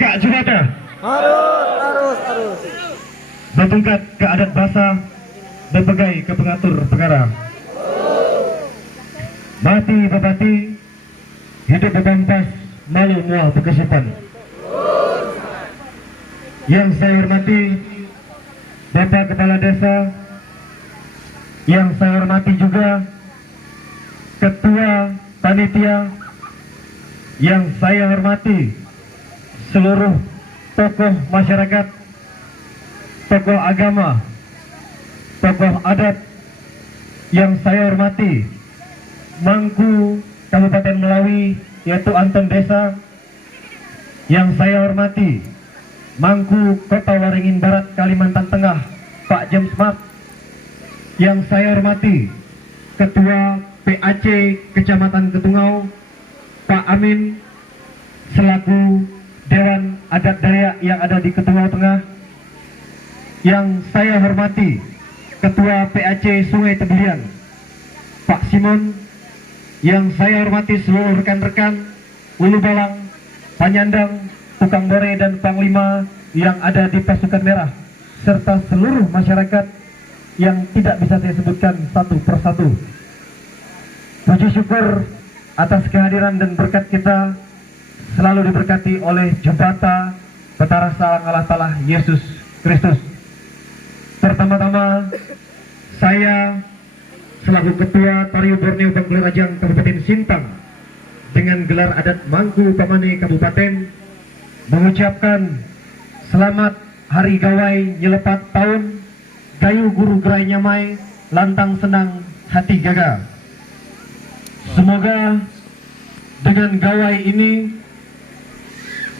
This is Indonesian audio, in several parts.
Kak Jumata? Harus. Bertingkat ke adat basa berbagai ke pengatur perkara. Mati bebati, hidup bebampas, malu mual berkesupan. Yang saya hormati Bapak Kepala Desa, yang saya hormati juga Ketua Panitia, yang saya hormati seluruh tokoh masyarakat, tokoh agama, tokoh adat, yang saya hormati Mangku Kabupaten Melawi yaitu Anton Desa, yang saya hormati Mangku Kota Waringin Barat Kalimantan Tengah Pak James Mark, yang saya hormati Ketua PAC Kecamatan Ketungau Pak Amin selaku Dewan Adat Dayak yang ada di Ketungau Tengah, yang saya hormati Ketua PAC Sungai Tebelian Pak Simon, yang saya hormati seluruh rekan-rekan Ulu Balang, Panyandang, Tukang Bore dan Panglima yang ada di pasukan merah, serta seluruh masyarakat yang tidak bisa saya sebutkan satu persatu. Puji syukur atas kehadiran dan berkat kita selalu diberkati oleh Jembata Betara Salang Allah Ta'ala Yesus Kristus. Pertama-tama saya selaku Ketua Tariu Borneo Bangkulir Rajang Kabupaten Sintang dengan gelar adat Mangku Pamane Kabupaten mengucapkan selamat Hari Gawai Nyelepat Tahun Gayu Guru Gerai Nyamai Lantang Senang Hati Gaga. Semoga dengan gawai ini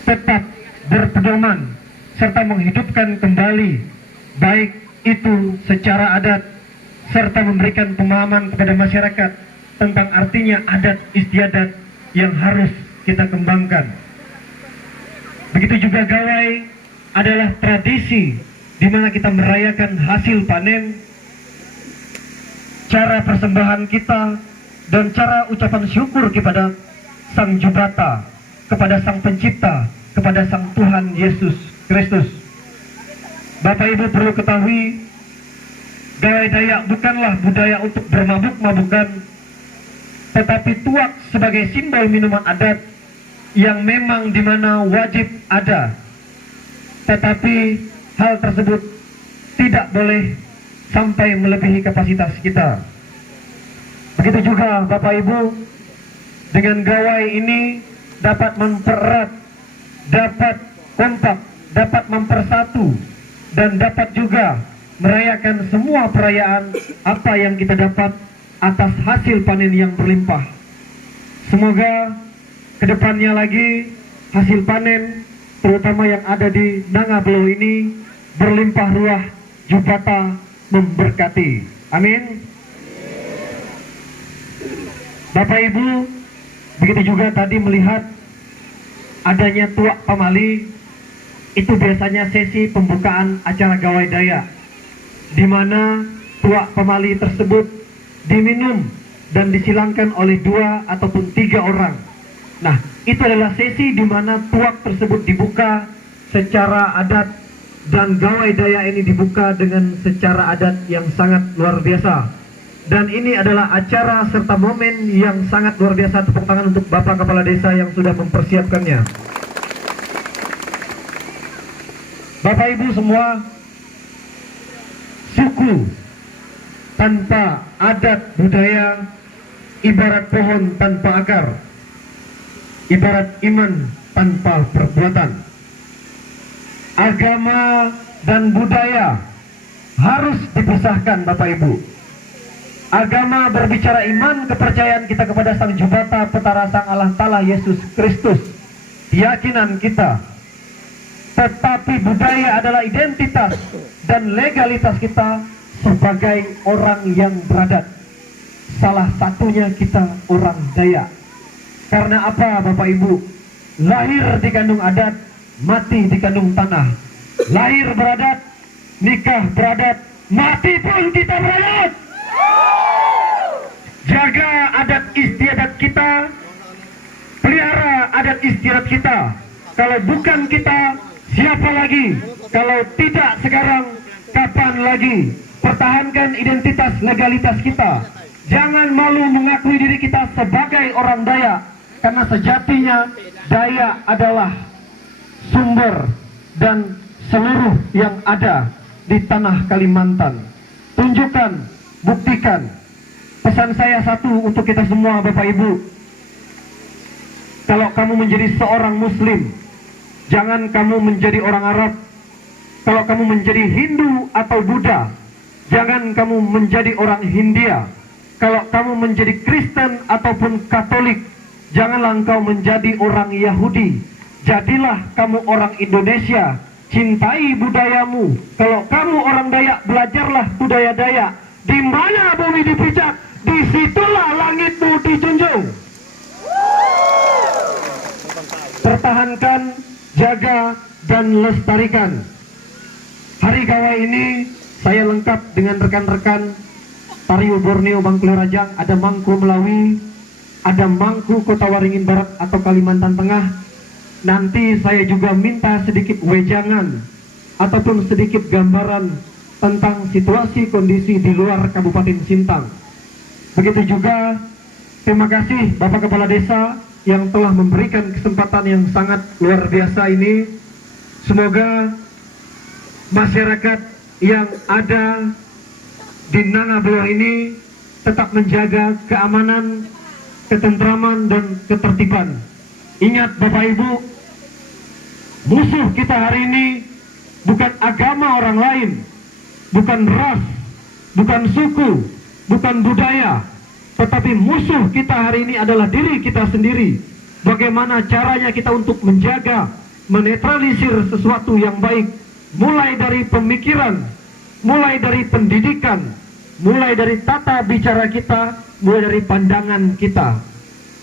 tetap berpedoman serta menghidupkan kembali baik itu secara adat serta memberikan pemahaman kepada masyarakat tentang artinya adat istiadat yang harus kita kembangkan. Begitu juga gawai adalah tradisi di mana kita merayakan hasil panen, cara persembahan kita dan cara ucapan syukur kepada Sang Jubata, kepada Sang Pencipta, kepada Sang Tuhan Yesus Kristus. Bapak Ibu perlu ketahui, gawai Dayak bukanlah budaya untuk bermabuk-mabukan, tetapi tuak sebagai simbol minuman adat yang memang dimana wajib ada. Tetapi hal tersebut tidak boleh sampai melebihi kapasitas kita. Begitu juga Bapak Ibu, dengan gawai ini dapat mempererat, dapat kompak, dapat mempersatu, dan dapat juga merayakan semua perayaan apa yang kita dapat atas hasil panen yang berlimpah. Semoga kedepannya lagi hasil panen terutama yang ada di Nangabelo ini berlimpah ruah, Jubata memberkati. Amin. Bapak Ibu, begitu juga tadi melihat adanya tuak pamali, itu biasanya sesi pembukaan acara gawai Dayak, di mana tuak pamali tersebut diminum dan disilangkan oleh 2 ataupun 3 orang. Nah, itu adalah sesi di mana tuak tersebut dibuka secara adat dan gawai Dayak ini dibuka dengan secara adat yang sangat luar biasa. Dan ini adalah acara serta momen yang sangat luar biasa. Tepuk tangan untuk Bapak Kepala Desa yang sudah mempersiapkannya. Bapak Ibu semua, suku tanpa adat budaya ibarat pohon tanpa akar, ibarat iman tanpa perbuatan. Agama dan budaya harus dipisahkan Bapak Ibu. Agama berbicara iman, kepercayaan kita kepada Sang Jubata Petara Sang Allah Ta'ala Yesus Kristus, keyakinan kita. Tetapi budaya adalah identitas dan legalitas kita sebagai orang yang beradat. Salah satunya kita orang Dayak. Karena apa Bapak Ibu? Lahir dikandung adat, mati dikandung tanah. Lahir beradat, nikah beradat, mati pun kita beradat. Jaga adat istiadat kita, pelihara adat istiadat kita, Kalau bukan kita, siapa lagi? Kalau tidak sekarang, kapan lagi? Pertahankan identitas legalitas kita. Jangan malu mengakui diri kita sebagai orang Dayak, karena sejatinya Dayak adalah sumber dan seluruh yang ada di tanah Kalimantan. Tunjukkan, buktikan. Pesan saya satu untuk kita semua, Bapak Ibu. Kalau kamu menjadi seorang Muslim, jangan kamu menjadi orang Arab. Kalau kamu menjadi Hindu atau Buddha, jangan kamu menjadi orang Hindia. Kalau kamu menjadi Kristen ataupun Katolik, janganlah engkau menjadi orang Yahudi. Jadilah kamu orang Indonesia, cintai budayamu. Kalau kamu orang Dayak, belajarlah budaya Dayak. Di mana bumi dipijak, disitulah langitmu dijunjung. Pertahankan, jaga, dan lestarikan. Hari Gawai ini saya lengkap dengan rekan-rekan Tariu Borneo Bangkulu Rajang, ada Mangku Melawi, ada Mangku Kota Waringin Barat atau Kalimantan Tengah. Nanti saya juga minta sedikit wejangan ataupun sedikit gambaran tentang situasi kondisi di luar Kabupaten Sintang. Begitu juga terima kasih Bapak Kepala Desa yang telah memberikan kesempatan yang sangat luar biasa ini. Semoga masyarakat yang ada di Nangabelah ini tetap menjaga keamanan, ketentraman, dan ketertiban. Ingat Bapak Ibu, musuh kita hari ini bukan agama orang lain, bukan ras, bukan suku, bukan budaya, tetapi musuh kita hari ini adalah diri kita sendiri. Bagaimana caranya kita untuk menjaga, menetralisir sesuatu yang baik, mulai dari pemikiran, mulai dari pendidikan, mulai dari tata bicara kita, mulai dari pandangan kita.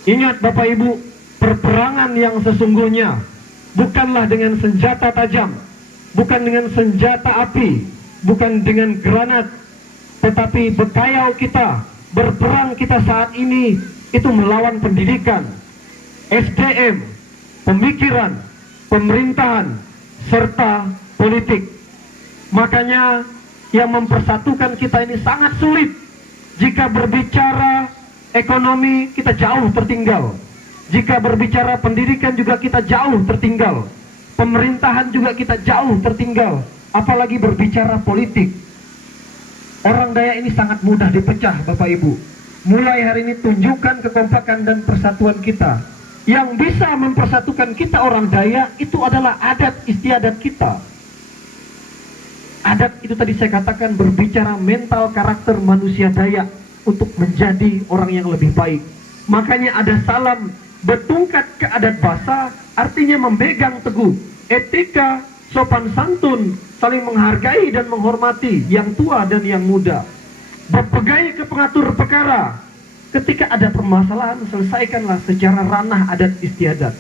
Ingat Bapak Ibu, perperangan yang sesungguhnya bukanlah dengan senjata tajam, bukan dengan senjata api, bukan dengan granat, tetapi bekayau kita, berperang kita saat ini itu melawan pendidikan, SDM, pemikiran, pemerintahan, serta politik. Makanya yang mempersatukan kita ini sangat sulit. Jika berbicara ekonomi, kita jauh tertinggal. Jika berbicara pendidikan juga kita jauh tertinggal. Pemerintahan juga kita jauh tertinggal. Apalagi berbicara politik. Orang Dayak ini sangat mudah dipecah Bapak Ibu. Mulai hari ini tunjukkan kekompakan dan persatuan kita. Yang bisa mempersatukan kita orang Dayak itu adalah adat istiadat kita. Adat itu tadi saya katakan berbicara mental karakter manusia Dayak untuk menjadi orang yang lebih baik. Makanya ada salam bertungkat ke adat basa, artinya memegang teguh etika, sopan santun, saling menghargai dan menghormati yang tua dan yang muda. Berpegang ke pengatur perkara, ketika ada permasalahan selesaikanlah secara ranah adat istiadat.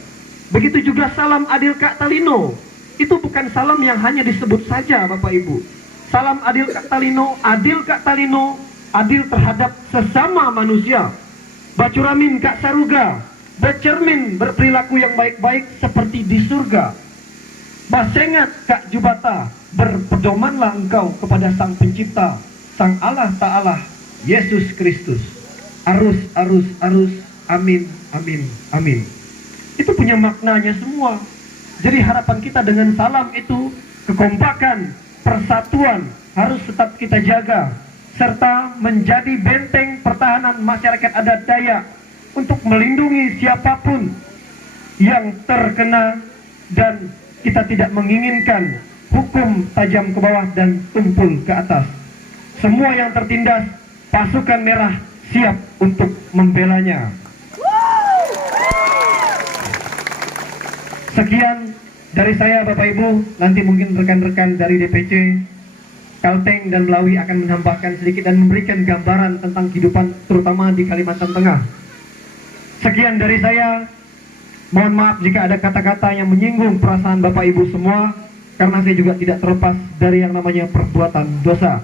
Begitu juga salam adil Kak Talino. Itu bukan salam yang hanya disebut saja Bapak Ibu. Salam adil Kak Talino, adil terhadap sesama manusia. Bacuramin Kak Saruga, bercermin berperilaku yang baik-baik seperti di surga. Basengat Kak Jubata, berpedomanlah engkau kepada Sang Pencipta, Sang Allah Ta'ala, Yesus Kristus. Arus, arus, arus, amin, amin, amin. Itu punya maknanya semua. Jadi harapan kita dengan salam itu, kekompakan, persatuan harus tetap kita jaga, serta menjadi benteng pertahanan masyarakat adat Dayak untuk melindungi siapapun yang terkena, dan kita tidak menginginkan hukum tajam ke bawah dan tumpul ke atas. Semua yang tertindas, pasukan merah siap untuk membelanya. Sekian dari saya Bapak Ibu, nanti mungkin rekan-rekan dari DPC, Kalteng dan Melawi akan menambahkan sedikit dan memberikan gambaran tentang kehidupan terutama di Kalimantan Tengah. Sekian dari saya, mohon maaf jika ada kata-kata yang menyinggung perasaan Bapak Ibu semua, karena saya juga tidak terlepas dari yang namanya perbuatan dosa.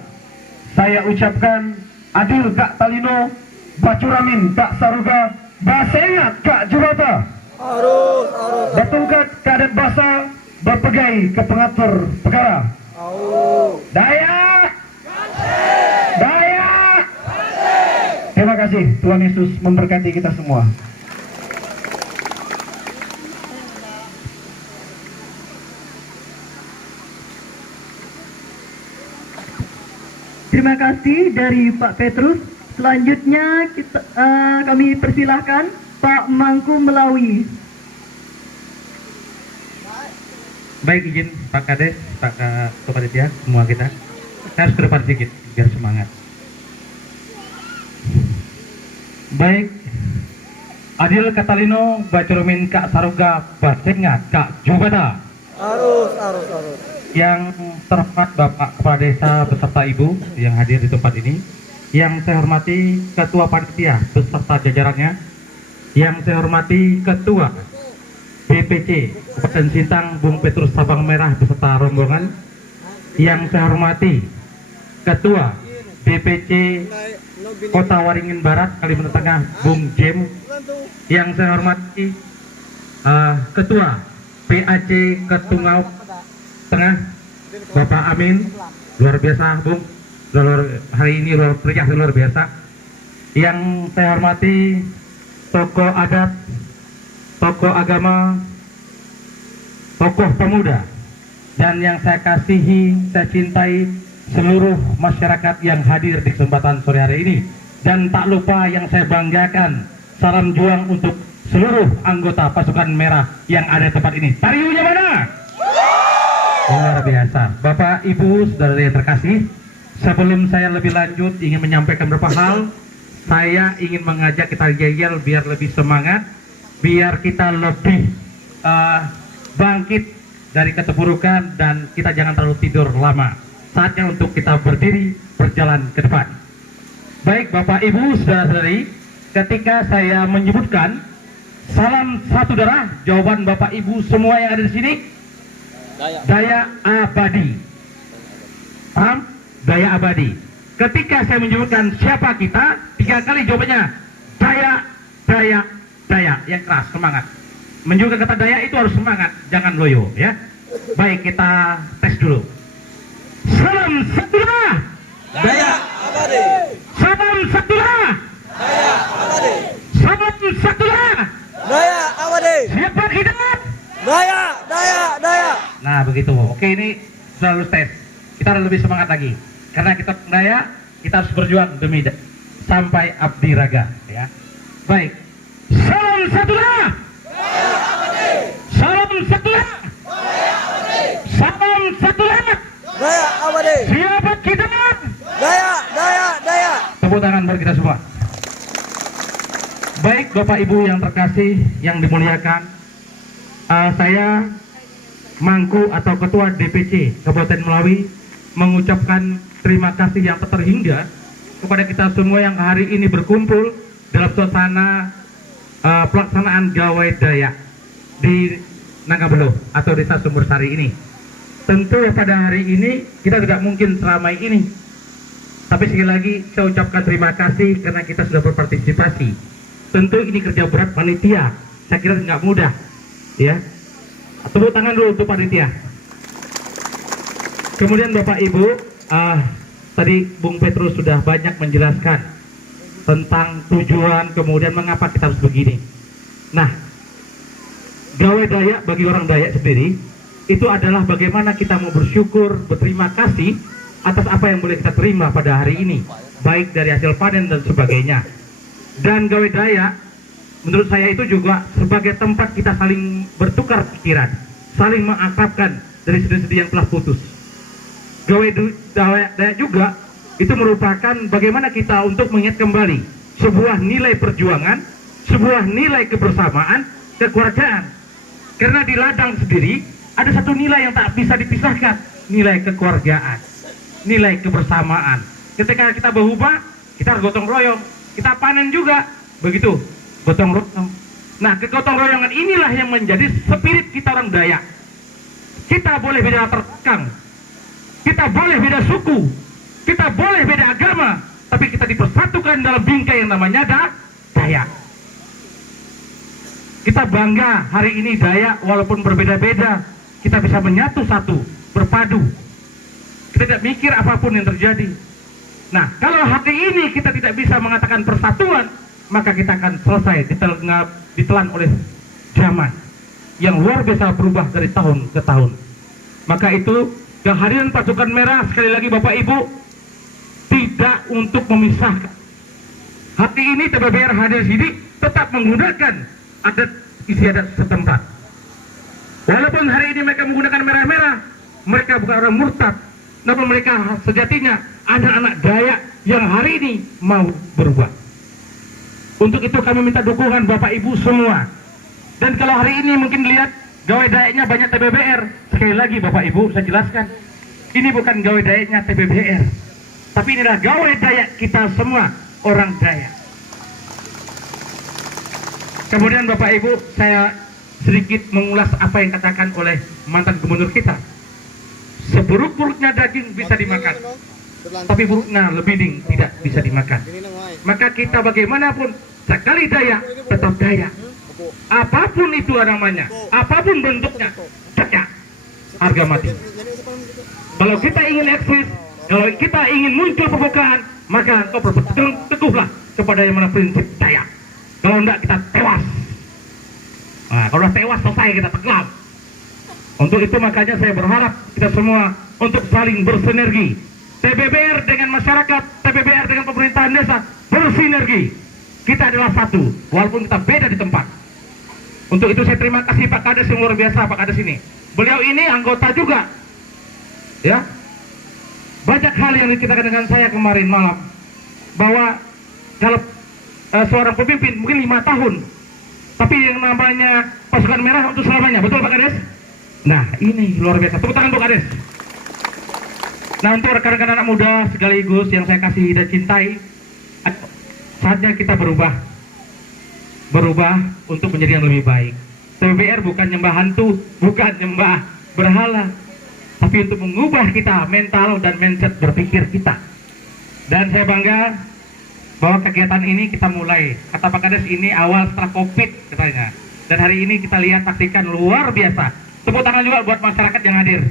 Saya ucapkan adil Kak Talino, bacuramin Kak Saruga, basengat Kak Jubata. Arus, arus. Bertungkat ke adat basa, berpegai ke pengatur perkara. Au. Daya! Daya! Terima kasih, Tuhan Yesus memberkati kita semua. Terima kasih dari Pak Petrus. Selanjutnya kami persilahkan Pak Mangku Melawi. Baik, izin Pak Kades, Pak Panitia, semua kita harus ke depan sedikit biar semangat. Baik, Adil Katalino Bacurumin Kak Saruga Bacengat Kak Jubata. Arus, arus, arus. Yang terhormat Bapak Kepala Desa beserta Ibu yang hadir di tempat ini, yang saya hormati Ketua Panitia beserta jajarannya, yang saya hormati Ketua BPC Kabupaten Sintang Bung Petrus Sabang Merah beserta rombongan, yang saya hormati Ketua BPC Kota Waringin Barat Kalimantan Tengah Bung Jem, yang saya hormati Ketua PAC Ketungau Tengah Bapak Amin, luar biasa Bung, hari ini luar biasa. Yang saya hormati tokoh adat, tokoh agama, tokoh pemuda, dan yang saya kasihi, saya cintai seluruh masyarakat yang hadir di kesempatan sore hari ini. Dan tak lupa yang saya banggakan, salam juang untuk seluruh anggota pasukan merah yang ada di tempat ini. Tariunya mana? Luar biasa. Bapak, Ibu, saudara yang terkasih, sebelum saya lebih lanjut ingin menyampaikan beberapa hal. Saya ingin mengajak kita yel biar lebih semangat, biar kita lebih bangkit dari keterpurukan, dan kita jangan terlalu tidur lama. Saatnya untuk kita berdiri, berjalan ke depan. Baik Bapak Ibu saudara-saudari, ketika saya menyebutkan salam satu darah, jawaban Bapak Ibu semua yang ada di sini, daya abadi. Paham? Daya abadi. Ketika saya menyebutkan siapa kita, 3 kali jawabannya daya, daya, daya. Yang keras, semangat. Menunjukkan kata daya itu harus semangat, jangan loyo ya. Baik, kita tes dulu. Salam satu darah. Daya abadi. Salam satu darah. Daya abadi. Salam satu darah. Daya abadi. Siapa kita? Daya, daya, daya. Nah begitu. Oke, ini sudah lulus tes. Kita harus lebih semangat lagi. Karena kita daya, kita harus berjuang demi sampai abdi raga ya. Baik. Salam satu darah. Salam satu darah. Salam satu darah. Daya abadi. Siapa kita? Daya, daya, daya. Tepuk tangan buat kita semua. Baik Bapak Ibu yang terkasih, yang dimuliakan, saya Mangku atau Ketua DPC Kabupaten Melawi mengucapkan terima kasih yang terhingga kepada kita semua yang hari ini berkumpul dalam suasana pelaksanaan gawai dayak di Nanggabeluh atau Desa Sumber Sari ini. Tentu pada hari ini kita tidak mungkin seramai ini, tapi sekali lagi saya ucapkan terima kasih karena kita sudah berpartisipasi. Tentu ini kerja berat panitia, saya kira nggak mudah ya. Tepuk tangan dulu untuk panitia. Kemudian Bapak Ibu, tadi Bung Petrus sudah banyak menjelaskan tentang tujuan, kemudian mengapa kita harus begini. Nah, gawai dayak bagi orang Dayak sendiri itu adalah bagaimana kita mau bersyukur, berterima kasih atas apa yang boleh kita terima pada hari ini, baik dari hasil panen dan sebagainya. Dan gawai dayak menurut saya itu juga sebagai tempat kita saling bertukar pikiran, saling mengakrabkan dari sedih-sedih yang telah putus. Gawai dayak juga itu merupakan bagaimana kita untuk mengingat kembali sebuah nilai perjuangan, sebuah nilai kebersamaan, kekeluargaan. Karena di ladang sendiri ada satu nilai yang tak bisa dipisahkan, nilai kekeluargaan, nilai kebersamaan. Ketika kita berubah, kita harus gotong royong, kita panen juga, begitu, gotong royong. Nah, kegotong royongan inilah yang menjadi spirit kita orang Dayak. Kita boleh beda latar belakang, kita boleh beda suku, kita boleh beda agama, tapi kita dipersatukan dalam bingkai yang namanya Dayak. Kita bangga hari ini Dayak walaupun berbeda-beda, kita bisa menyatu satu, berpadu. Kita tidak mikir apapun yang terjadi. Nah, kalau hari ini kita tidak bisa mengatakan persatuan, maka kita akan selesai ditelan oleh zaman yang luar biasa berubah dari tahun ke tahun. Maka itu kehadiran pasukan merah sekali lagi Bapak Ibu tidak untuk memisahkan. Hari ini TPBR hadir sini tetap menggunakan adat istiadat setempat. Walaupun hari ini mereka menggunakan merah-merah, mereka bukan orang murtad, namun mereka sejatinya anak-anak Dayak yang hari ini mau berubah. Untuk itu kami minta dukungan Bapak Ibu semua. Dan kalau hari ini mungkin lihat gawai Dayaknya banyak TPBR, sekali lagi Bapak Ibu saya jelaskan, ini bukan gawai Dayaknya TPBR, tapi inilah gawai Dayak kita semua orang Dayak. Kemudian Bapak Ibu saya sedikit mengulas apa yang katakan oleh mantan gubernur kita. Seburuk-buruknya daging bisa dimakan, tapi buruknya lebiding tidak bisa dimakan. Maka kita bagaimanapun sekali Dayak tetap Dayak. Apapun itu namanya, apapun bentuknya, Dayak harga mati. Kalau kita ingin eksis, kalau kita ingin muncul permukaan, maka engkau berpegang teguhlah kepada yang mana prinsip Dayak. Kalau enggak kita tewas. Nah, kalau sudah tewas selesai kita tenggelam. Untuk itu makanya saya berharap kita semua untuk saling bersinergi. TPBR dengan masyarakat, TPBR dengan pemerintahan desa bersinergi. Kita adalah satu, walaupun kita beda di tempat. Untuk itu saya terima kasih Pak Kades yang luar biasa, Pak Kades ini. Beliau ini anggota juga, ya. Banyak hal yang diceritakan dengan saya kemarin malam, bahwa kalau seorang pemimpin mungkin 5 tahun, tapi yang namanya pasukan merah untuk selamanya, betul Pak Kades? Nah ini luar biasa, tepuk tangan Pak Kades. Nah untuk rekan-rekan anak muda sekaligus yang saya kasih dan cintai, saatnya kita berubah untuk menjadi yang lebih baik. TPBR bukan nyembah hantu, bukan nyembah berhala, tapi untuk mengubah kita mental dan mindset berpikir kita. Dan saya bangga bahwa kegiatan ini kita mulai, kata Pak Kades ini awal setelah COVID katanya. Dan hari ini kita lihat saksikan luar biasa. Tepuk tangan juga buat masyarakat yang hadir.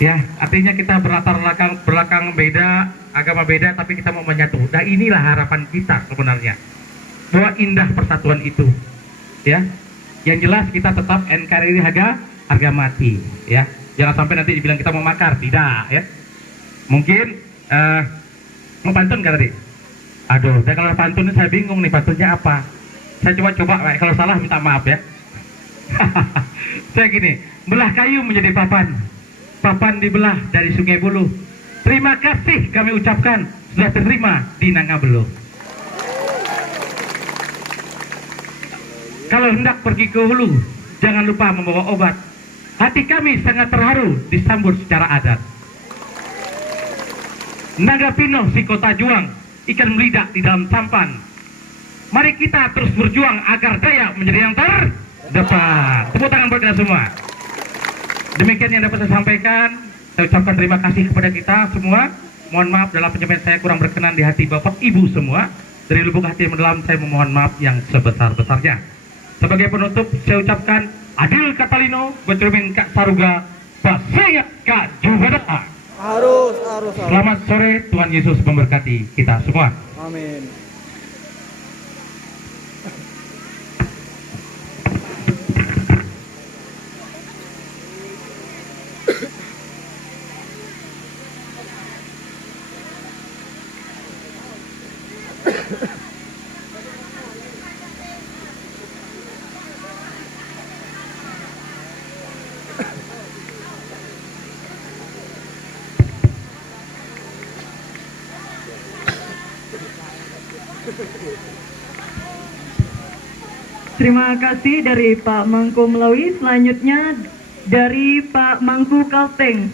Ya, artinya kita berlatar belakang beda, agama beda, tapi kita mau menyatu. Nah inilah harapan kita sebenarnya, bahwa indah persatuan itu. Ya, yang jelas kita tetap NKRI harga mati. Ya, jangan sampai nanti dibilang kita mau makar, tidak. Ya, mungkin mau pantun kan tadi? Aduh, dan kalau pantun saya bingung nih pantunnya apa. Saya coba, kalau salah minta maaf ya. Saya gini, belah kayu menjadi papan, papan dibelah dari Sungai Buluh. Terima kasih kami ucapkan sudah terima di Nangabelo. Kalau hendak pergi ke hulu, jangan lupa membawa obat. Hati kami sangat terharu disambut secara adat. Nagapino si kota juang, ikan melidak di dalam sampan. Mari kita terus berjuang agar Dayak menjadi yang terdepan. Tepuk tangan buat kita semua. Demikian yang dapat saya sampaikan. Saya ucapkan terima kasih kepada kita semua. Mohon maaf dalam penyampaian saya kurang berkenan di hati Bapak Ibu semua. Dari lubuk hati yang mendalam saya memohon maaf yang sebesar-besarnya. Sebagai penutup saya ucapkan Adil Katalino, Bercermin Kak Saruga, Basayat Kak Jugada. Harus. Selamat sore, Tuhan Yesus memberkati kita semua. Amin. Terima kasih dari Pak Mangku Melawi. Selanjutnya dari Pak Mangku Kalteng.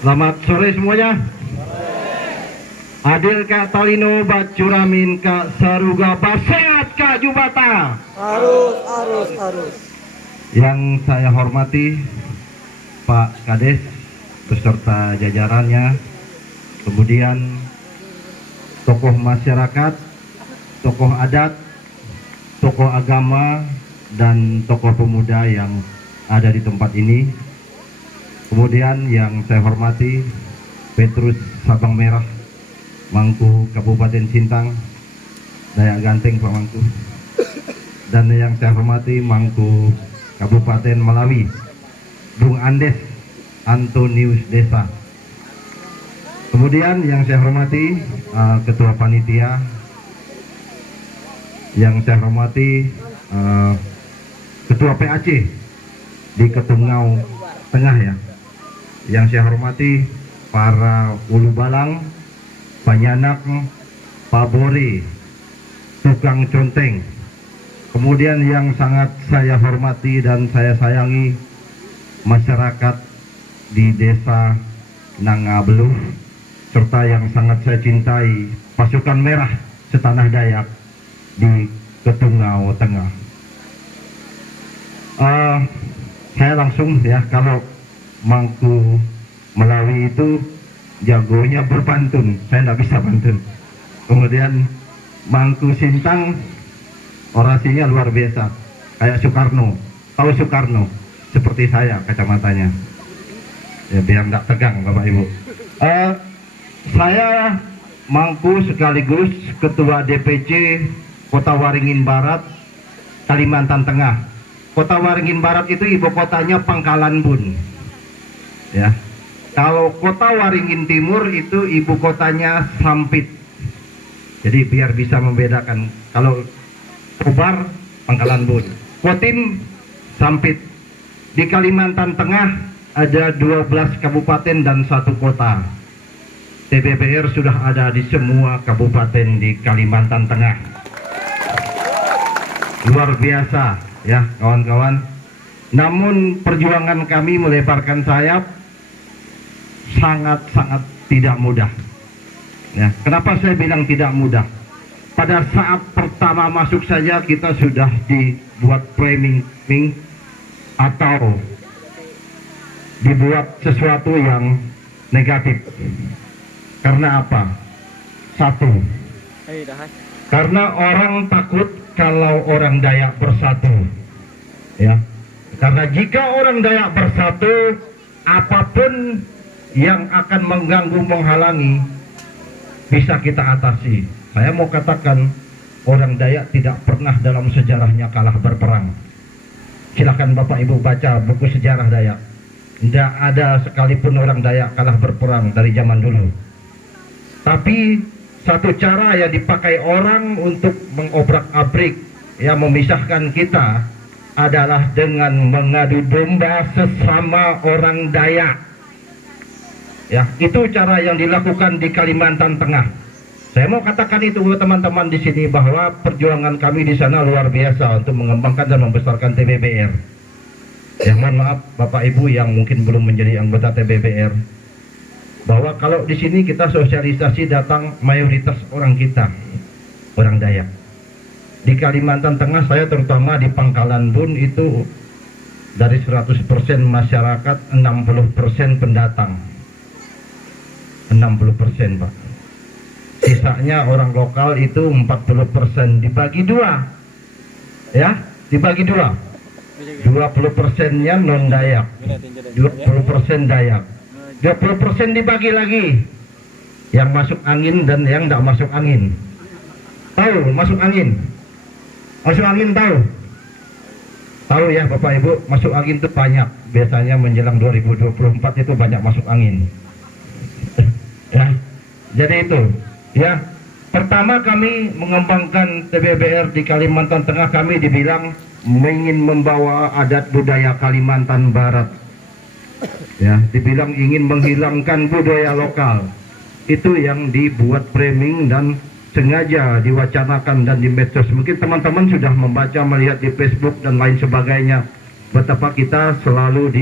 Selamat sore semuanya. Adil Kak Talino Bacuramin Kak Saruga Basehat Kak Jubata. Arus. Yang saya hormati Pak Kades beserta jajarannya, kemudian tokoh masyarakat, tokoh adat, tokoh agama, dan tokoh pemuda yang ada di tempat ini. Kemudian yang saya hormati Petrus Sabang Merah Mangku Kabupaten Sintang, Dayak Ganteng Pak Mangku. Dan yang saya hormati Mangku Kabupaten Melawi, Bung Andes Antonius Desa. Kemudian yang saya hormati Ketua Panitia, yang saya hormati Ketua PAC di Ketungau Tengah ya. Yang saya hormati para Ulu Balang, Panyanak, Pabori, Tukang Conteng. Kemudian yang sangat saya hormati dan saya sayangi masyarakat di Desa Nangabeluh, serta yang sangat saya cintai pasukan merah setanah Dayak di Ketungau Tengah. Saya langsung ya, kalau Mangku Melawi itu jagonya berpantun, saya tidak bisa pantun. Kemudian Mangku Sintang orasinya luar biasa, kayak Soekarno. Tahu Soekarno? Seperti saya kacamatanya. Ya biar tidak tegang Bapak Ibu. Saya Mangku sekaligus Ketua DPC Kota Waringin Barat, Kalimantan Tengah. Kota Waringin Barat itu ibu kotanya Pangkalan Bun. Ya. Kalau Kota Waringin Timur itu ibu kotanya Sampit. Jadi biar bisa membedakan. Kalau Kobar Pangkalan Bun, Kotim Sampit. Di Kalimantan Tengah ada 12 kabupaten dan 1 kota. TBBR sudah ada di semua kabupaten di Kalimantan Tengah. Luar biasa ya kawan-kawan. Namun perjuangan kami melebarkan sayap sangat-sangat tidak mudah. Ya, kenapa saya bilang tidak mudah? Pada saat pertama masuk saja kita sudah dibuat framing atau dibuat sesuatu yang negatif. Karena apa? Satu, karena orang takut kalau orang Dayak bersatu. Ya, karena jika orang Dayak bersatu, apapun yang akan mengganggu, menghalangi, bisa kita atasi. Saya mau katakan, orang Dayak tidak pernah dalam sejarahnya kalah berperang. Silahkan Bapak Ibu baca buku sejarah Dayak. Tidak ada sekalipun orang Dayak kalah berperang dari zaman dulu. Tapi satu cara yang dipakai orang untuk mengobrak-abrik, yang memisahkan kita, adalah dengan mengadu domba sesama orang Dayak. Ya, itu cara yang dilakukan di Kalimantan Tengah. Saya mau katakan itu buat teman-teman di sini, bahwa perjuangan kami di sana luar biasa untuk mengembangkan dan membesarkan TBBR. Ya, mohon maaf Bapak Ibu yang mungkin belum menjadi anggota TBBR, bahwa kalau di sini kita sosialisasi datang mayoritas orang kita, orang Dayak. Di Kalimantan Tengah, saya terutama di Pangkalan Bun itu dari 100% masyarakat 60% pendatang. 60% Pak. Sisanya orang lokal itu 40%, dibagi dua. Ya, dibagi dua. 20%-nya non Dayak, 20% Dayak. 20% dibagi lagi, yang masuk angin dan yang tidak masuk angin. Tahu masuk angin? Masuk angin tahu? Tahu ya Bapak Ibu, masuk angin itu banyak. Biasanya menjelang 2024 itu banyak masuk angin. Ya, jadi itu ya. Pertama kami mengembangkan TBBR di Kalimantan Tengah, kami dibilang ingin membawa adat budaya Kalimantan Barat. Ya, dibilang ingin menghilangkan budaya lokal. Itu yang dibuat framing dan sengaja diwacanakan dan di medsos. Mungkin teman-teman sudah membaca, melihat di Facebook dan lain sebagainya, betapa kita selalu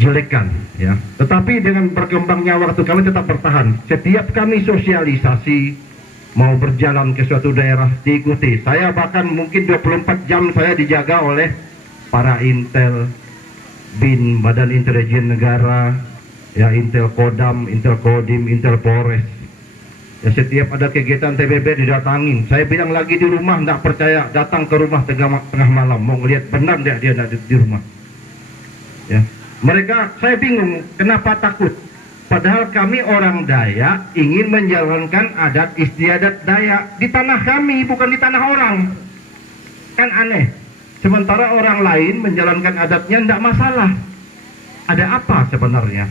jelekan ya. Tetapi dengan berkembangnya waktu kami tetap bertahan. Setiap kami sosialisasi mau berjalan ke suatu daerah diikuti. Saya bahkan mungkin 24 jam saya dijaga oleh para Intel BIN, Badan Intelijen Negara, ya, Intel Kodam, Intel Kodim, Intel Polres. Ya, setiap ada kegiatan TBB didatangin. Saya bilang lagi di rumah, tidak percaya, datang ke rumah tengah malam mau ngelihat benar dia ada di rumah. Ya, mereka, saya bingung kenapa takut. Padahal kami orang Dayak ingin menjalankan adat istiadat Dayak di tanah kami, bukan di tanah orang. Kan aneh. Sementara orang lain menjalankan adatnya tidak masalah. Ada apa sebenarnya?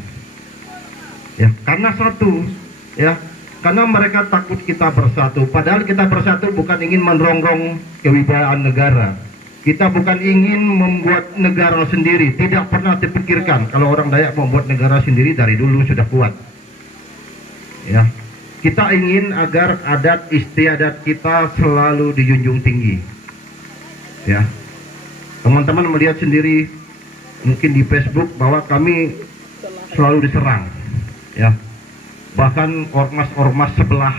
Ya, karena satu, ya, karena mereka takut kita bersatu. Padahal kita bersatu bukan ingin merongrong kewibawaan negara. Kita bukan ingin membuat negara sendiri. Tidak pernah dipikirkan kalau orang Dayak membuat negara sendiri dari dulu sudah kuat. Ya, kita ingin agar adat istiadat kita selalu dijunjung tinggi. Ya, teman-teman melihat sendiri mungkin di Facebook bahwa kami selalu diserang. Ya, bahkan ormas-ormas sebelah,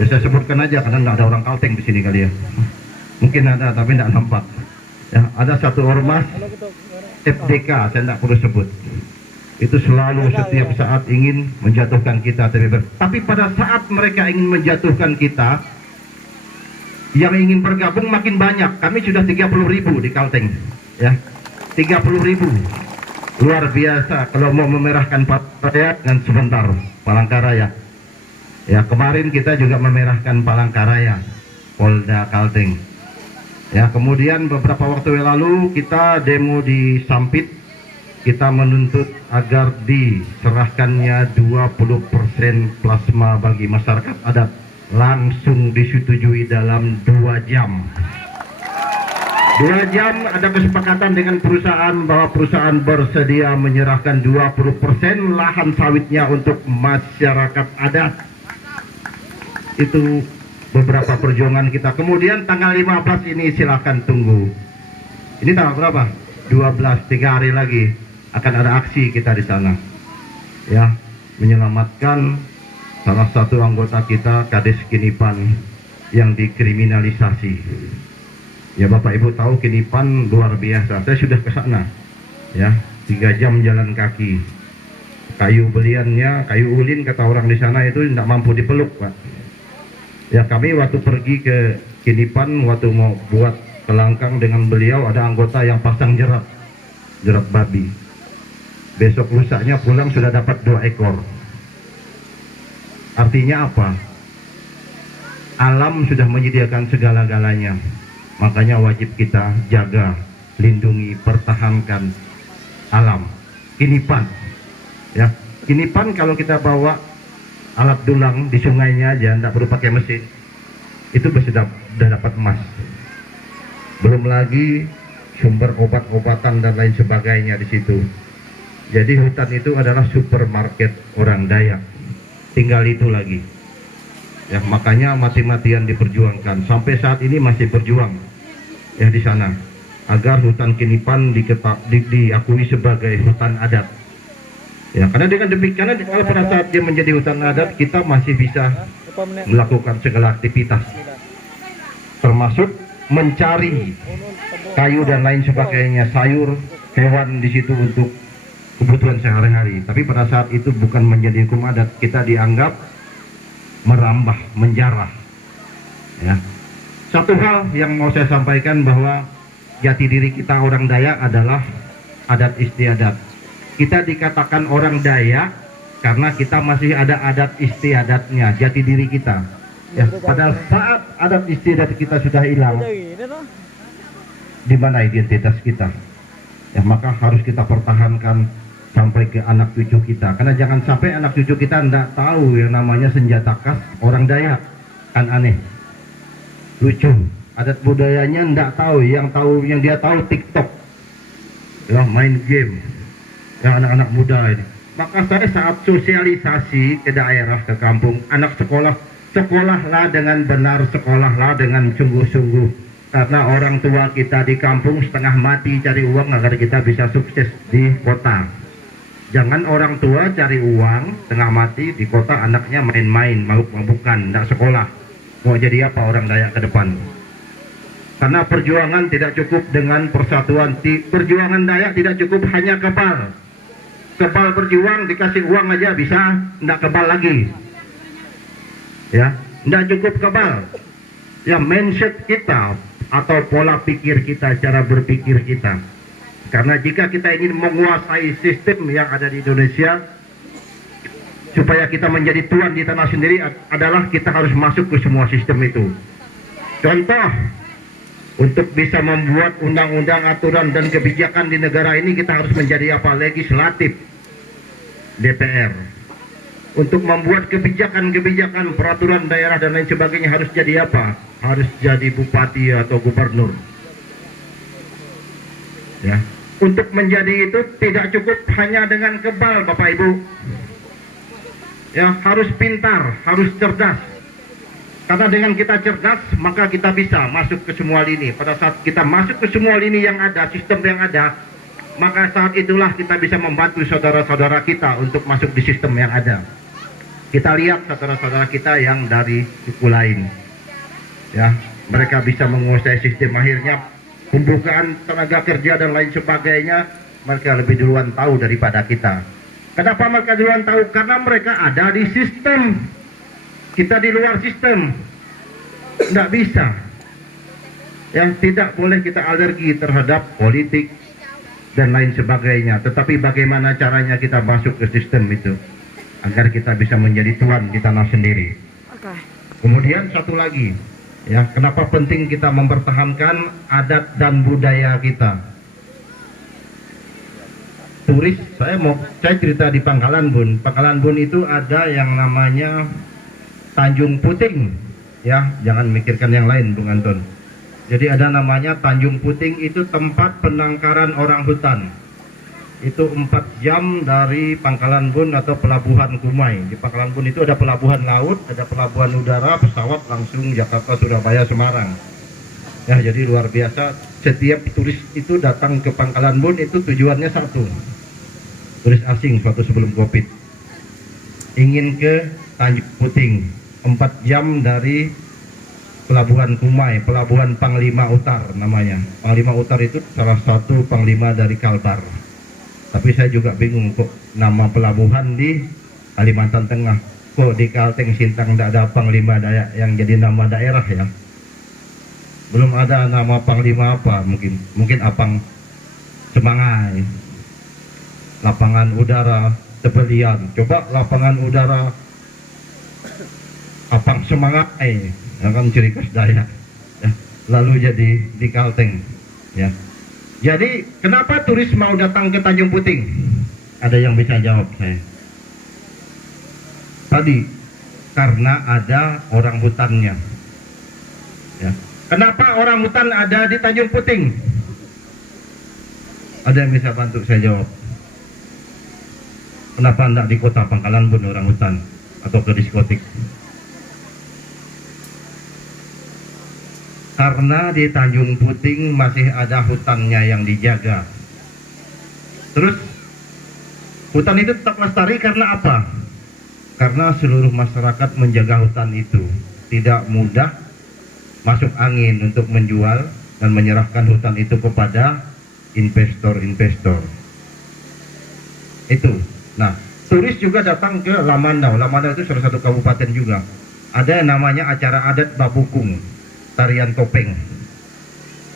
ya saya sebutkan aja karena nggak ada orang Kalteng di sini kali ya. Mungkin ada tapi tidak nampak. Ya, ada satu ormas FDK, saya tidak perlu sebut. Itu selalu setiap saat ingin menjatuhkan kita. Tapi pada saat mereka ingin menjatuhkan kita, yang ingin bergabung makin banyak. Kami sudah 30.000 di Kalteng. Ya, 30.000. Luar biasa kalau mau memerahkan Palangkaraya dan sebentar Palangkaraya. Ya, kemarin kita juga memerahkan Palangkaraya, Polda Kalteng. Ya, kemudian beberapa waktu yang lalu kita demo di Sampit. Kita menuntut agar diserahkannya 20% plasma bagi masyarakat adat. Langsung disetujui dalam 2 jam. 2 jam ada kesepakatan dengan perusahaan bahwa perusahaan bersedia menyerahkan 20% lahan sawitnya untuk masyarakat adat. Itu beberapa perjuangan kita. Kemudian tanggal 15 ini silakan tunggu. Ini tanggal berapa? 12, 3 hari lagi akan ada aksi kita di sana. Ya, menyelamatkan salah satu anggota kita, Kades Kinipan, yang dikriminalisasi. Ya, Bapak Ibu tahu Kinipan luar biasa. Saya sudah ke sana. Ya, 3 jam jalan kaki. Kayu beliannya, kayu ulin kata orang di sana itu tidak mampu dipeluk, Pak. Ya, kami waktu pergi ke Kinipan, waktu mau buat kelangkang dengan beliau, ada anggota yang pasang jerat babi. Besok lusanya pulang sudah dapat 2 ekor. Artinya apa? Alam sudah menyediakan segala-galanya. Makanya wajib kita jaga, lindungi, pertahankan alam. Kinipan, ya, Kinipan kalau kita bawa alat dulang di sungainya aja, tidak perlu pakai mesin, itu sudah dapat emas. Belum lagi sumber obat-obatan dan lain sebagainya di situ. Jadi hutan itu adalah supermarket orang Dayak. Tinggal itu lagi. Ya, makanya mati-matian diperjuangkan. Sampai saat ini masih berjuang ya di sana agar hutan Kinipan diakui sebagai hutan adat. Ya, karena dengan demikian kalau pada saat dia menjadi hutan adat, kita masih bisa melakukan segala aktivitas, termasuk mencari kayu dan lain sebagainya, sayur, hewan di situ untuk kebutuhan sehari-hari. Tapi pada saat itu bukan menjadi hukum adat, kita dianggap merambah, menjarah. Ya. Satu hal yang mau saya sampaikan bahwa jati diri kita orang Dayak adalah adat istiadat. Kita dikatakan orang Dayak karena kita masih ada adat istiadatnya, jati diri kita. Ya, pada saat adat istiadat kita sudah hilang, di mana identitas kita? Ya, maka harus kita pertahankan sampai ke anak cucu kita. Karena jangan sampai anak cucu kita tidak tahu yang namanya senjata khas orang Dayak. Kan aneh, lucu. Adat budayanya tidak tahu. Yang dia tahu TikTok, ya, main game. Yang anak-anak muda ini. Maka saya saat sosialisasi ke daerah, ke kampung, anak sekolahlah dengan benar, sekolahlah dengan sungguh-sungguh. Karena orang tua kita di kampung setengah mati cari uang agar kita bisa sukses di kota. Jangan orang tua cari uang tengah mati di kota, anaknya main-main, mabuk-mabukan, tidak sekolah. Mau jadi apa orang Dayak ke depan? Karena perjuangan tidak cukup dengan persatuan. Perjuangan Dayak tidak cukup hanya kebal. Kebal berjuang dikasih uang aja bisa, tidak kebal lagi. Ya, tidak cukup kebal. Ya, mindset kita atau pola pikir kita, cara berpikir kita. Karena jika kita ingin menguasai sistem yang ada di Indonesia, supaya kita menjadi tuan di tanah sendiri adalah kita harus masuk ke semua sistem itu. Contoh, untuk bisa membuat undang-undang, aturan dan kebijakan di negara ini, kita harus menjadi apa? Legislatif, DPR. Untuk membuat kebijakan-kebijakan, peraturan daerah dan lain sebagainya harus jadi apa? Harus jadi bupati atau gubernur. Ya. Untuk menjadi itu tidak cukup hanya dengan kebal, Bapak Ibu. Ya, harus pintar, harus cerdas. Karena dengan kita cerdas, maka kita bisa masuk ke semua lini. Pada saat kita masuk ke semua lini yang ada, sistem yang ada, maka saat itulah kita bisa membantu saudara-saudara kita untuk masuk di sistem yang ada. Kita lihat saudara-saudara kita yang dari suku lain. Ya, mereka bisa menguasai sistem, akhirnya pembukaan tenaga kerja dan lain sebagainya, mereka lebih duluan tahu daripada kita. Kenapa mereka duluan tahu? Karena mereka ada di sistem. Kita di luar sistem. Tidak bisa. Yang tidak boleh kita alergi terhadap politik dan lain sebagainya. Tetapi bagaimana caranya kita masuk ke sistem itu, agar kita bisa menjadi tuan di tanah sendiri. Kemudian satu lagi, ya, kenapa penting kita mempertahankan adat dan budaya kita? Turis, saya cerita di Pangkalan Bun. Pangkalan Bun itu ada yang namanya Tanjung Puting, ya, jangan mikirkan yang lain, Bung Anton. Jadi ada namanya Tanjung Puting, itu tempat penangkaran orang hutan. Itu 4 jam dari Pangkalan Bun atau Pelabuhan Kumai. Di Pangkalan Bun itu ada pelabuhan laut, ada pelabuhan udara, pesawat langsung Jakarta, Surabaya, Semarang. Ya, jadi luar biasa. Setiap turis itu datang ke Pangkalan Bun itu tujuannya satu. Turis asing suatu sebelum Covid. Ingin ke Tanjung Puting, 4 jam dari Pelabuhan Kumai, Pelabuhan Panglima Utar namanya. Panglima Utar itu salah satu panglima dari Kalbar. Tapi saya juga bingung kok nama pelabuhan di Kalimantan Tengah, kok di Kalteng Sintang tidak ada Panglima Dayak yang jadi nama daerah ya. Belum ada nama Panglima apa, mungkin Apang Semangai, lapangan udara Tebelian. Coba lapangan udara Apang Semangai, ya kan ciri khas Dayak. Ya, lalu jadi di Kalteng, ya. Jadi kenapa turis mau datang ke Tanjung Puting? Ada yang bisa jawab saya? Tadi karena ada orang hutannya. Ya. Kenapa orang hutan ada di Tanjung Puting? Ada yang bisa bantu saya jawab? Kenapa tidak di kota Pangkalan Bun orang hutan atau ke diskotik? Karena di Tanjung Puting masih ada hutannya yang dijaga. Terus hutan itu tetap lestari karena apa? Karena seluruh masyarakat menjaga hutan itu. Tidak mudah masuk angin untuk menjual dan menyerahkan hutan itu kepada investor-investor. Itu. Nah, turis juga datang ke Lamandau. Lamandau itu salah satu kabupaten juga. Ada yang namanya acara adat Babukung, tarian topeng.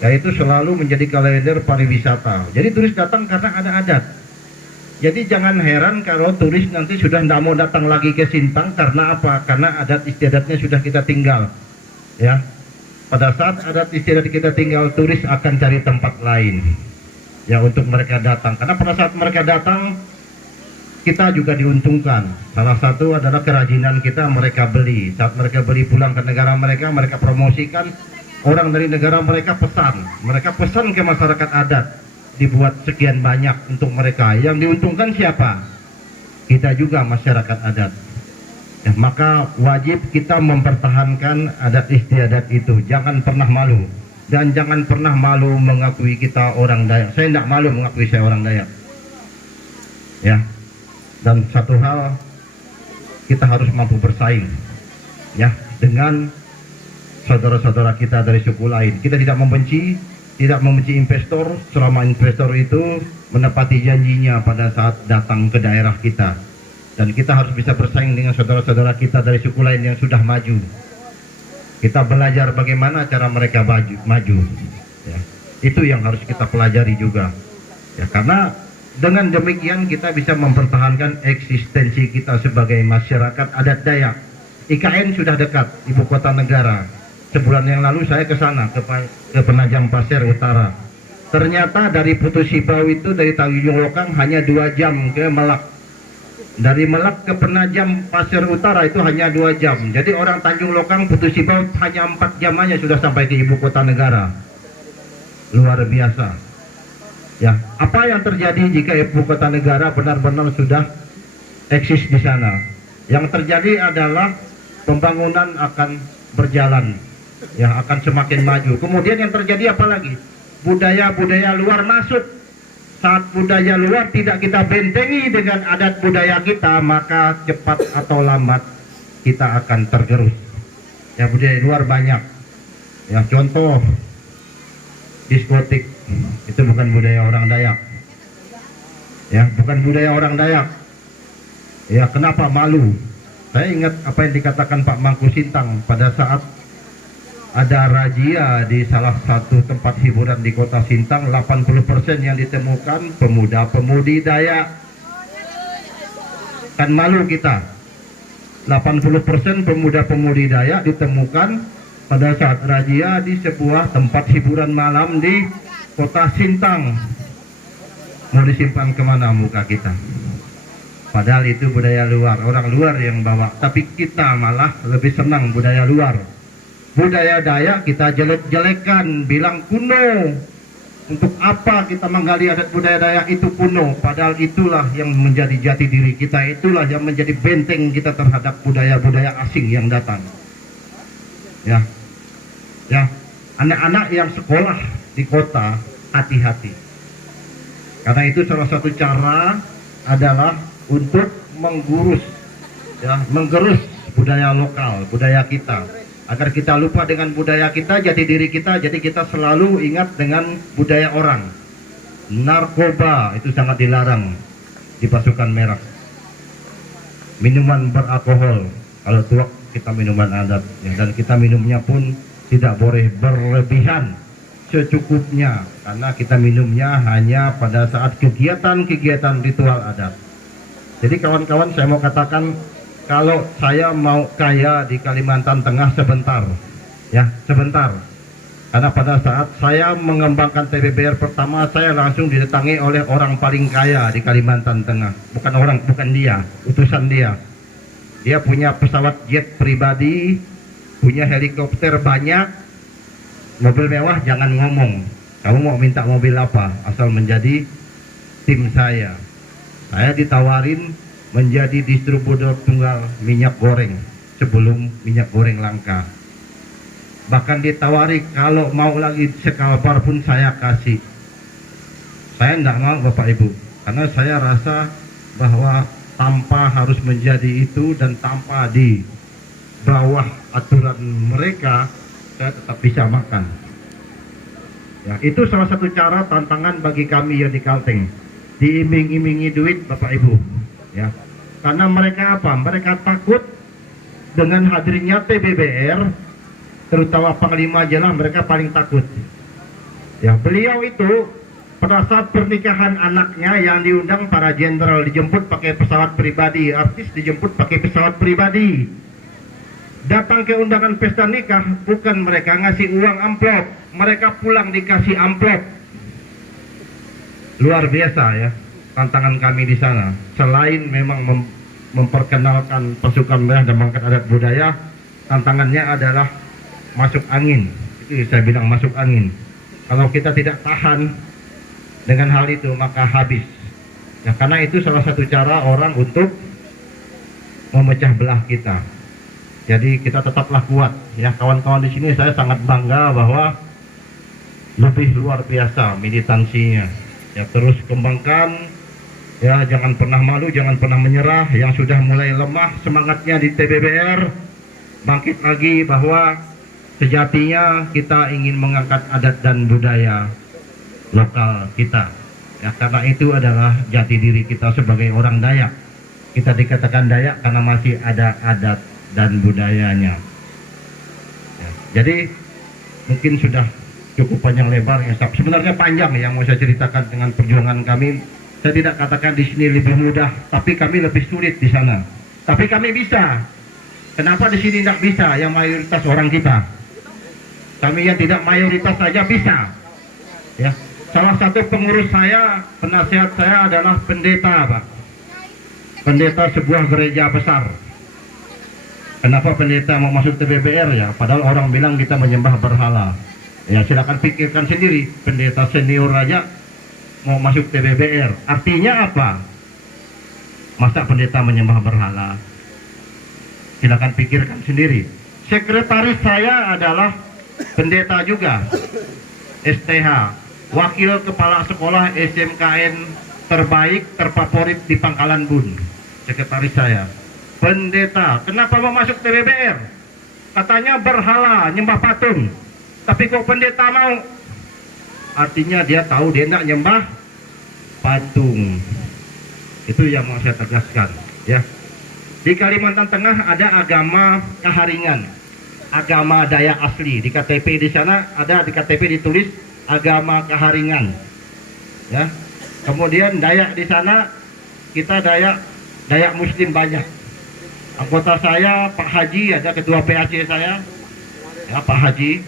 Ya, itu selalu menjadi kalender pariwisata. Jadi turis datang karena ada adat. Jadi jangan heran kalau turis nanti sudah tidak mau datang lagi ke Sintang. Karena apa? Karena adat istiadatnya sudah kita tinggal. Ya, pada saat adat istiadat kita tinggal, turis akan cari tempat lain ya untuk mereka datang. Karena pada saat mereka datang, kita juga diuntungkan. Salah satu adalah kerajinan kita, mereka beli. Saat mereka beli pulang ke negara mereka, mereka promosikan. Orang dari negara mereka pesan. Mereka pesan ke masyarakat adat. Dibuat sekian banyak untuk mereka. Yang diuntungkan siapa? Kita juga, masyarakat adat. Ya, maka wajib kita mempertahankan adat istiadat itu. Jangan pernah malu. Dan jangan pernah malu mengakui kita orang Dayak. Saya tidak malu mengakui saya orang Dayak. Ya, Dan satu hal, kita harus mampu bersaing ya dengan saudara-saudara kita dari suku lain. Kita tidak membenci investor selama investor itu menepati janjinya pada saat datang ke daerah kita. Dan kita harus bisa bersaing dengan saudara-saudara kita dari suku lain yang sudah maju. Kita belajar bagaimana cara mereka maju. Ya. Itu yang harus kita pelajari juga. Ya, karena dengan demikian kita bisa mempertahankan eksistensi kita sebagai masyarakat adat Dayak. IKN sudah dekat, ibu kota negara. Sebulan yang lalu saya ke sana, ke Penajam Pasir Utara. Ternyata dari Putus Sibau itu, dari Tanjung Lokang hanya 2 jam ke Melak. Dari Melak ke Penajam Pasir Utara itu hanya 2 jam. Jadi orang Tanjung Lokang, Putus Sibau hanya 4 jam aja sudah sampai ke ibu kota negara. Luar biasa. Ya, apa yang terjadi jika ibu kota negara benar-benar sudah eksis di sana? Yang terjadi adalah pembangunan akan berjalan, ya akan semakin maju. Kemudian yang terjadi apa lagi? Budaya-budaya luar masuk. Saat budaya luar tidak kita bentengi dengan adat budaya kita, maka cepat atau lambat kita akan tergerus. Ya, budaya luar banyak. Ya, contoh diskotik itu bukan budaya orang Dayak. Ya, bukan budaya orang Dayak. Ya, kenapa malu? Saya ingat apa yang dikatakan Pak Mangku Sintang pada saat ada razia di salah satu tempat hiburan di kota Sintang. 80% yang ditemukan pemuda-pemudi Dayak. Kan malu kita. 80% pemuda-pemudi Dayak ditemukan pada saat razia di sebuah tempat hiburan malam di kota Sintang. Mau disimpan kemana muka kita? Padahal itu budaya luar, orang luar yang bawa. Tapi kita malah lebih senang budaya luar. Budaya Dayak kita jelek-jelekan, bilang kuno. Untuk apa kita menggali adat budaya Dayak itu kuno? Padahal itulah yang menjadi jati diri kita, itulah yang menjadi benteng kita terhadap budaya-budaya asing yang datang. Ya, ya, anak-anak yang sekolah di kota hati-hati. Karena itu salah satu cara adalah untuk menggerus budaya lokal, budaya kita. Agar kita lupa dengan budaya kita, jati diri kita, jadi kita selalu ingat dengan budaya orang. Narkoba itu sangat dilarang di pasukan merah. Minuman beralkohol, kalau tuak kita minuman adat, ya, dan kita minumnya pun tidak boleh berlebihan, secukupnya, karena kita minumnya hanya pada saat kegiatan-kegiatan ritual adat. Jadi kawan-kawan, saya mau katakan, kalau saya mau kaya di Kalimantan Tengah sebentar, ya sebentar. Karena pada saat saya mengembangkan TBBR pertama, saya langsung didatangi oleh orang paling kaya di Kalimantan Tengah. Bukan dia, utusan dia. Dia punya pesawat jet pribadi, punya helikopter banyak, mobil mewah jangan ngomong. Kamu mau minta mobil apa? Asal menjadi tim saya. Saya ditawarin menjadi distributor tunggal minyak goreng sebelum minyak goreng langka. Bahkan ditawari kalau mau lagi sekalpar pun saya kasih. Saya tidak mau Bapak Ibu, karena saya rasa bahwa tanpa harus menjadi itu dan tanpa di bawah aturan mereka, saya tetap bisa makan. Ya, itu salah satu cara tantangan bagi kami yang di Kalteng. Diiming-imingi duit Bapak Ibu. Ya, karena mereka apa? Mereka takut dengan hadirnya TBBR, terutama Panglima Jenderal, mereka paling takut. Ya, beliau itu pada saat pernikahan anaknya yang diundang para jenderal dijemput pakai pesawat pribadi, artis dijemput pakai pesawat pribadi. Datang ke undangan pesta nikah, bukan mereka ngasih uang amplop, mereka pulang dikasih amplop. Luar biasa ya tantangan kami di sana. Selain memang memperkenalkan pasukan merah dan mengangkat adat budaya, tantangannya adalah masuk angin. Itu saya bilang masuk angin. Kalau kita tidak tahan dengan hal itu, maka habis. Ya, karena itu salah satu cara orang untuk memecah belah kita. Jadi kita tetaplah kuat. Ya, kawan-kawan di sini saya sangat bangga bahwa lebih luar biasa militansinya. Ya, terus kembangkan Ya, jangan pernah malu, jangan pernah menyerah. Yang sudah mulai lemah semangatnya di TBBR, bangkit lagi bahwa sejatinya kita ingin mengangkat adat dan budaya lokal kita. Ya, karena itu adalah jati diri kita sebagai orang Dayak. Kita dikatakan Dayak karena masih ada adat dan budayanya. Ya, jadi mungkin sudah cukup panjang lebar ya. Sebenarnya panjang yang mau saya ceritakan dengan perjuangan kami. Saya tidak katakan di sini lebih mudah, tapi kami lebih sulit di sana. Tapi kami bisa. Kenapa di sini tidak bisa? Yang mayoritas orang kita. Kami yang tidak mayoritas saja bisa. Ya, salah satu pengurus saya, penasihat saya adalah pendeta, Pak. Pendeta sebuah gereja besar. Kenapa pendeta mau masuk TBBR ya? Padahal orang bilang kita menyembah berhala. Ya, silakan pikirkan sendiri. Pendeta senior aja mau masuk TBBR, artinya apa? Masa pendeta menyembah berhala? Silakan pikirkan sendiri. Sekretaris saya adalah pendeta juga, STH, wakil kepala sekolah SMKN terbaik terfavorit di Pangkalan Bun. Sekretaris saya pendeta. Kenapa mau masuk TBBR? Katanya berhala, nyembah patung. Tapi kok pendeta mau? Artinya dia tahu dia tidak nyembah patung. Itu yang mau saya tegaskan, ya. Di Kalimantan Tengah ada agama Kaharingan, agama Dayak asli. Di KTP di sana ada, di KTP ditulis agama Kaharingan, ya. Kemudian Dayak di sana, kita Dayak Muslim banyak. Anggota saya Pak Haji, ada ketua PAC saya, ya, Pak Haji,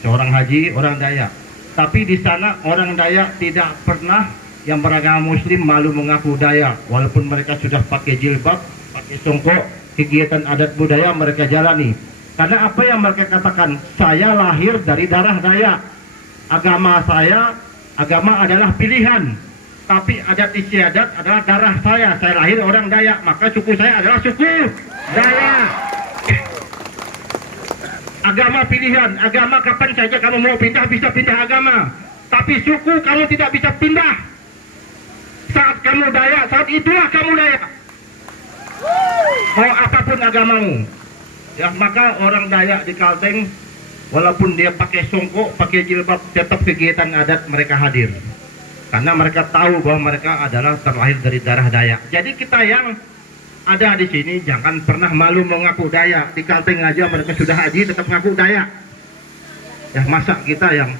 seorang haji, orang Dayak. Tapi di sana orang Dayak tidak pernah yang beragama Muslim malu mengaku Dayak, walaupun mereka sudah pakai jilbab, pakai songkok, kegiatan adat budaya mereka jalani. Karena apa yang mereka katakan, saya lahir dari darah Dayak, agama saya, agama adalah pilihan, tapi adat istiadat adalah darah saya lahir orang Dayak, maka suku saya adalah suku Dayak. Agama pilihan, agama kapan saja kamu mau pindah bisa pindah agama, tapi suku kamu tidak bisa pindah. Saat kamu Dayak, saat itulah kamu Dayak, mau apapun agamamu. Ya, maka orang Dayak di Kalteng, walaupun dia pakai songkok, pakai jilbab, tetap kegiatan adat mereka hadir, karena mereka tahu bahwa mereka adalah terlahir dari darah Dayak. Jadi kita yang ada di sini jangan pernah malu mengaku Dayak. Di Kalteng aja mereka sudah haji tetap mengaku Dayak. Ya, masa kita yang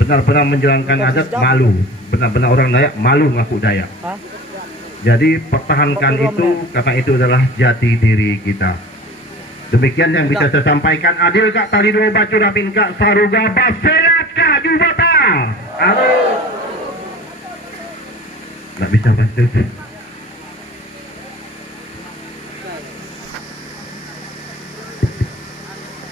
benar-benar menjalankan adat malu, benar-benar orang Dayak malu mengaku Dayak. Jadi pertahankan itu, karena itu adalah jati diri kita. Demikian yang bisa saya sampaikan. Adil kak tali dua bacu rapin kak saruga basehat kak jubata. Nggak bisa bahasa.